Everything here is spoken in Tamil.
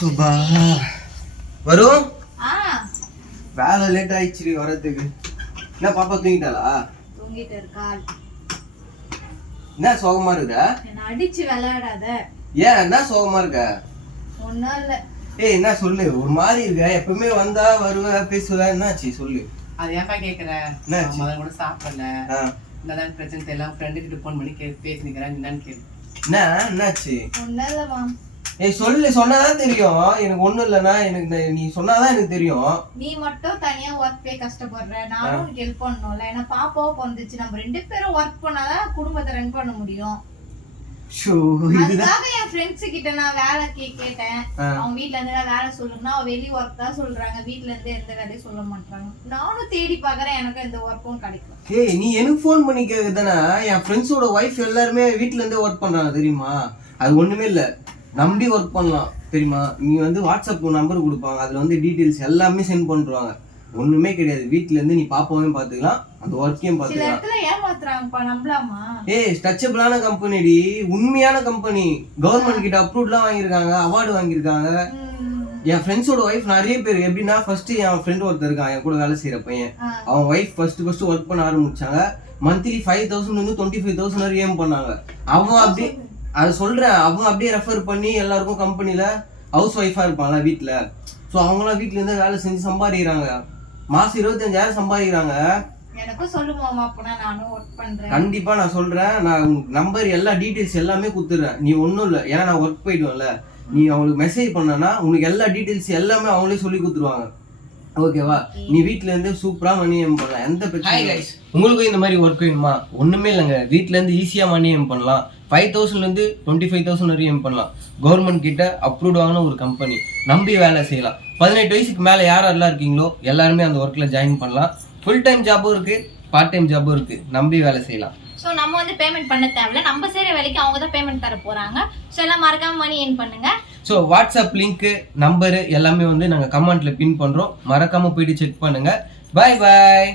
சுபா வரும் வேலை லேட் ஆயிடுச்சு வரதுக்கு. என்ன பாப்பா தூங்கிட்டாளா? தூங்கிட்டு இருக்கா. என்ன சோகமா இருக்குதா? என்ன அடிச்சு விளையாடாத. ஏன் என்ன சோகமா இருக்க? ஒண்ணும் இல்ல. ஏய் என்ன சொல்லு, ஒரு மாதிரி இருக்க. எப்பவுமே வந்தா வருவ பேசுவ, என்னாச்சு சொல்லு. அது ஏன்பா கேக்குற? முதல்ல கூட சாப்பிடல, என்னதான் பிரச்சனை தெரியல. ஃப்ரெண்டு கிட்ட போன் பண்ணி பேசிக்கிறேன், என்னன்னு கேளு. என்னாச்சு? ஒண்ணும் இல்லமா. ஏய் சொல்லு, சொன்னாதான் தெரியும். எனக்கு ஒண்ணும் இல்லைன்னா எனக்கு நீ சொன்னாதான் எனக்கு தெரியும். நீ மட்டும் தனியா ஒர்க் போய் கஷ்டப்படுற, நானும் உனக்கு ஹெல்ப் பண்ணணும்ல. ஏன்னா பாப்பாவும் பிறந்துச்சு, நம்ம 2 பேரும் ஒர்க் பண்ணாதான் குடும்பத்தை ரன் பண்ண முடியும். அதுக்காக என் ஃப்ரெண்ட்ஸ் கிட்ட நான் வேலை கேட்டேன். அவங்க வீட்ல இருந்து நான் வேலை சொல்லுங்கன்னா வெளி ஒர்க் தான் சொல்றாங்க, வீட்ல இருந்து எந்த வேலையும் சொல்ல மாட்டாங்க. நானும் தேடி பாக்குறேன், எனக்கு எந்த ஒர்க்கும் கிடைக்கும். ஏய் நீ எனக்கு போன் பண்ணி கேக்குதானே? என் ஃப்ரெண்ட்ஸோட ஒய்ஃப் எல்லாருமே வீட்ல இருந்தே ஒர்க் பண்றாங்க தெரியுமா? அது ஒண்ணுமே இல்ல, நம்பி ஒர்க் பண்ணலாம் தெரியுமா? நீ வந்து வாட்ஸ்அப் நம்பர் கொடுப்பாங்க, அதுல வந்து டீடைல்ஸ் எல்லாமே சென்ட் பண்றாங்க. ஒண்ணுமே கிடையாது, வீட்ல இருந்து நீ பாப்பாவையும் பாத்துக்கலாம், அந்த ஒர்க்கையும் பாத்துக்கலாம். சில இடத்துல ஏமாத்துறாங்கப்பா, நம்பலாமா? ஏய் ஸ்ட்ரச்சபிளான கம்பெனிடி, உண்மையான கம்பெனி. கவர்மெண்ட் கிட்ட அப்ரூவ்லாம் வாங்கியிருக்காங்க, அவார்டு வாங்கியிருக்காங்க. என் ஃப்ரெண்ட்ஸோட ஒய்ஃப் நிறைய பேர் எப்படின்னா, ஃபர்ஸ்ட் என் ஃப்ரெண்ட் ஒருத்தர் இருக்கான், என் கூட வேலை செய்யற பையன். அவன் ஒய்ஃப் ஃபர்ஸ்ட் ஒர்க் பண்ண ஆரம்பிச்சாங்க. மந்த்லி 5,000 வந்து 25,000 வரை ஏம் பண்ணாங்க. அவன் அப்படி அது சொல்றேன், அவங்க அப்படியே ரெஃபர் பண்ணி எல்லாருக்கும் கம்பெனில ஹவுஸ் ஒய்ஃபா இருப்பாங்களா வீட்டுல. ஸோ அவங்களாம் வீட்டுல இருந்து வேலை செஞ்சு சம்பாதிக்கிறாங்க. மாசம் 25,000 சம்பாதிக்கிறாங்க. எனக்கும் சொல்லுமாமா, அப்பனா நானும் ஒர்க் பண்றேன். கண்டிப்பா நான் சொல்றேன், நான் நம்பர் எல்லா டீடைல்ஸ் எல்லாமே குடுத்துறேன். நீ ஒன்றும் இல்லை, ஏன்னா நான் ஒர்க் போயிடுவேன்ல. நீ அவங்களுக்கு மெசேஜ் பண்ணனா உனக்கு எல்லா டீடைல்ஸ் எல்லாமே அவங்களே சொல்லி கொடுத்துருவாங்க. ஓகேவா? நீ வீட்ல இருந்து சூப்பரா மணி ஏர்ன் பண்ணலாம், எந்த பிரச்சனையும். உங்களுக்கும் இந்த மாதிரி ஒர்க் வேணுமா? ஒண்ணுமே இல்லைங்க, வீட்ல இருந்து ஈஸியா மணி ஏர்ன் பண்ணலாம். 5,000 இருந்து 25,000 வரையும் ஏர்ன் பண்ணலாம். கவர்மெண்ட் கிட்ட அப்ரூவ்ட் ஆன ஒரு கம்பெனி, நம்பி வேலை செய்யலாம். 18 வயசுக்கு மேல யாரெல்லாம் இருக்கீங்களோ எல்லாருமே அந்த ஒர்க்ல ஜாயின் பண்ணலாம். ஃபுல் டைம் ஜாபும் இருக்கு, பார்ட் டைம் ஜாபும் இருக்கு, நம்பி வேலை செய்யலாம். ஸோ நம்ம வந்து பேமெண்ட் பண்ண தேவையில்ல, நம்ம செய்கிற வேலைக்கு அவங்க தான் பேமெண்ட் தர போகிறாங்க. ஸோ எல்லாம் மறக்காம மணி ஏர்ன் பண்ணுங்க. ஸோ வாட்ஸ்அப் லிங்க்கு நம்பரு எல்லாமே வந்து நாங்கள் கமெண்ட்ல பின் பண்ணுறோம், மறக்காம போயிட்டு செக் பண்ணுங்க. பாய் பாய்.